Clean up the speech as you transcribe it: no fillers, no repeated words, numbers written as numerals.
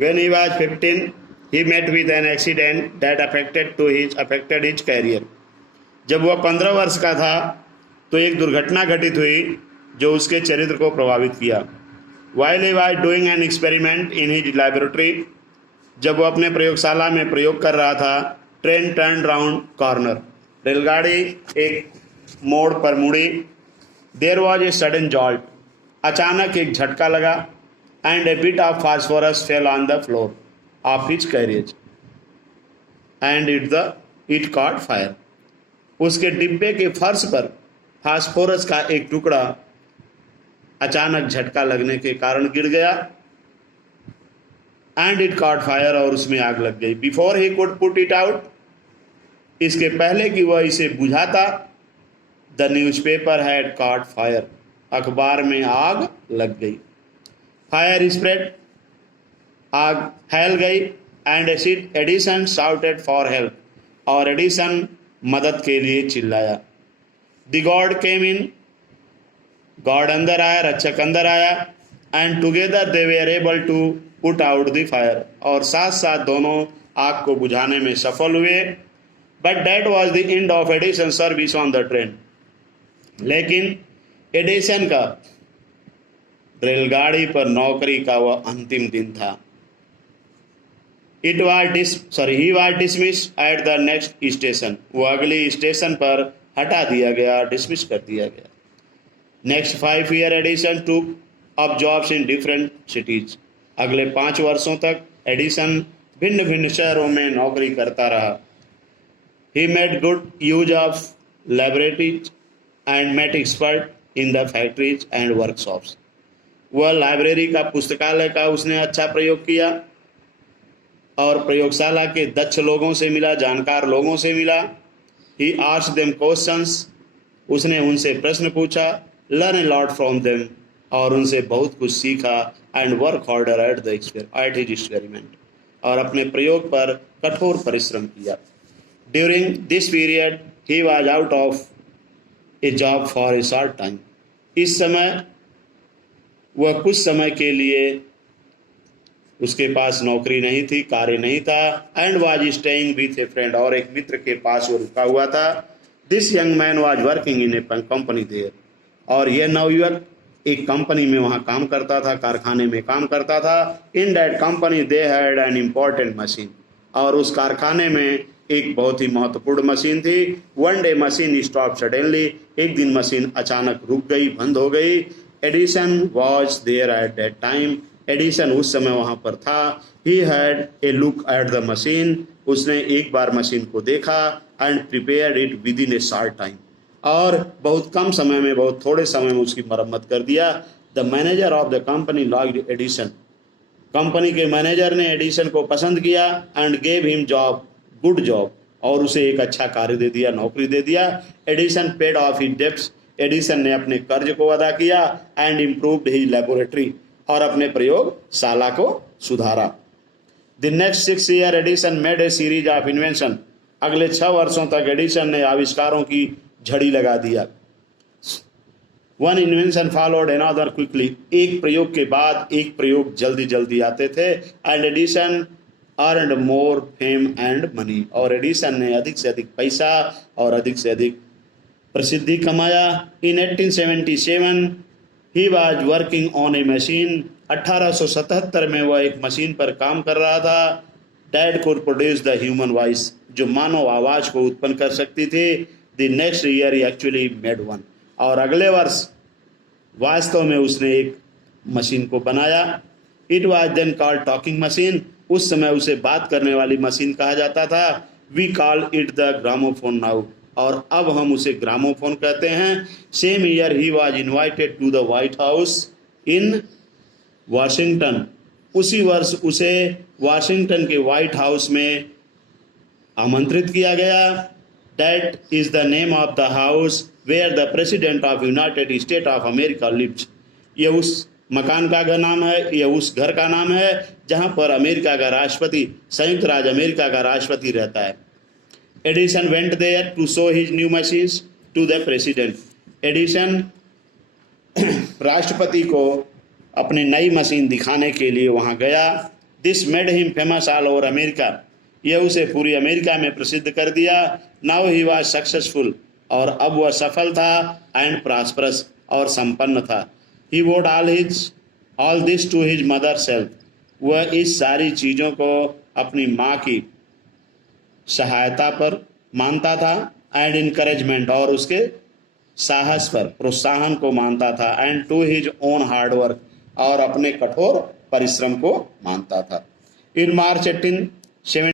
When he was 15, he met with an accident that affected his career. जब वह 15 वर्ष का था तो एक दुर्घटना घटित हुई जो उसके चरित्र को प्रभावित किया. While he was doing an experiment in his laboratory, जब वो अपने प्रयोगशाला में प्रयोग कर रहा था, ट्रेन टर्न राउंड कॉर्नर, रेलगाड़ी एक मोड़ पर मुड़ी. There was a sudden jolt, अचानक एक झटका लगा. And a bit of phosphorus fell on the floor of his carriage and it caught fire. उसके डिब्बे के फर्श पर फास्फोरस का एक टुकड़ा अचानक झटका लगने के कारण गिर गया. एंड इट कॉट फायर, और उसमें आग लग गई. Before he could put it out, इसके पहले कि वह इसे बुझाता, the newspaper had cot fire, अखबार में आग लग गई. फायर स्प्रेड, आग फैल गई. And Edison shouted for help, और एडिसन मदद के लिए चिल्लाया. The guard came in, guard अंदर आया, रक्षक अंदर आया. And together they were able to put out the fire, और साथ साथ दोनों आग को बुझाने में सफल हुए. But that was the end of Edison service on the train. लेकिन एडिसन का रेलगाड़ी पर नौकरी का वह अंतिम दिन था. He was dismissed at the next station. वो अगली स्टेशन पर हटा दिया गया, डिसमिस कर दिया गया. नेक्स्ट 5 years एडिसन टूक up jobs in different cities. अगले 5 वर्षों तक एडिसन भिन्न भिन्न शहरों में नौकरी करता रहा. He made good use of laboratories and met expert in the factories and workshops. वह लाइब्रेरी का, पुस्तकालय का उसने अच्छा प्रयोग किया और प्रयोगशाला के दक्ष लोगों से मिला, जानकार लोगों से मिला. ही आस्क्ड देम क्वेश्चंस, उसने उनसे प्रश्न पूछा. Learn a lot from them, और उनसे बहुत कुछ सीखा. And work harder at his experiment, और अपने प्रयोग पर कठोर परिश्रम किया. During this period he was out of A job for a short time. इस समय वह कुछ समय के लिए उसके पास नौकरी नहीं थी, कार्य नहीं था. And was staying with a friend, और एक मित्र के पास वो रुका हुआ था. This young man was working in a company there, और यह नवयुवक एक कंपनी में वहाँ काम करता था, कारखाने में काम करता था. In that company they had an important machine, और उस कारखाने में एक बहुत ही महत्वपूर्ण मशीन थी. One day machine stop suddenly, एक दिन मशीन अचानक रुक गई, बंद हो गई. Edison was there at that time, Edison उस समय वहाँ पर था. He had a look at the machine, उसने एक बार मशीन को देखा. And prepared it within a short time, और बहुत कम समय में, बहुत थोड़े समय में उसकी मरम्मत कर दिया. The manager of the company liked Edison, company के मैनेजर ने एडिसन को पसंद किया. And gave him job, good job, और उसे एक अच्छा कार्य दे दिया, नौकरी दे दिया. Edison paid of his debts, Edison ने अपने कर्ज को अदा किया. एंड इम्प्रूव्ड हिज लैबोरेटरी, और अपने प्रयोगशाला को सुधारा. The next 6 years Edison made a series of invention. अगले 6 वर्षों तक एडिसन ने आविष्कारों की झड़ी लगा दिया. One invention followed another quickly, एक प्रयोग के बाद एक प्रयोग जल्दी जल्दी आते थे. And Edison earned more fame and money, और एडिसन ने अधिक से अधिक पैसा और अधिक से अधिक प्रसिद्धि कमाया. इन 1877 he was working on A machine. 1877 में वह एक मशीन पर काम कर रहा था. Dad could produce the human voice, जो मानव आवाज को उत्पन्न कर सकती थी. The next year he actually made one, और अगले वर्ष वास्तव में उसने एक मशीन को बनाया. It was then called talking machine, उस समय उसे बात करने वाली मशीन कहा जाता था. We call it the gramophone now, और अब हम उसे ग्रामोफोन कहते हैं. Same year he was invited to the White House in Washington, उसी वर्ष उसे वाशिंगटन के व्हाइट हाउस में आमंत्रित किया गया. That is the name of the house where the president of United State of America lives. ये उस मकान का नाम है, यह उस घर का नाम है जहां पर अमेरिका का राष्ट्रपति, संयुक्त राज्य अमेरिका का राष्ट्रपति रहता है. Edison went there to show his new machines to the president. Edison राष्ट्रपति को अपनी नई मशीन दिखाने के लिए वहां गया. This made him famous all over America, यह उसे पूरी अमेरिका में प्रसिद्ध कर दिया। नाउ ही वॉज सक्सेसफुल, और अब वह सफल था, एंड प्रॉस्परस, और संपन्न था। He owed all this to his mother self, वह इस सारी चीज़ों को अपनी माँ की सहायता पर मानता था, एंड इनकरेजमेंट, और उसके साहस पर, प्रोत्साहन को मानता था, and to his own hard work, और अपने कठोर परिश्रम को मानता था। इन मार्च 1870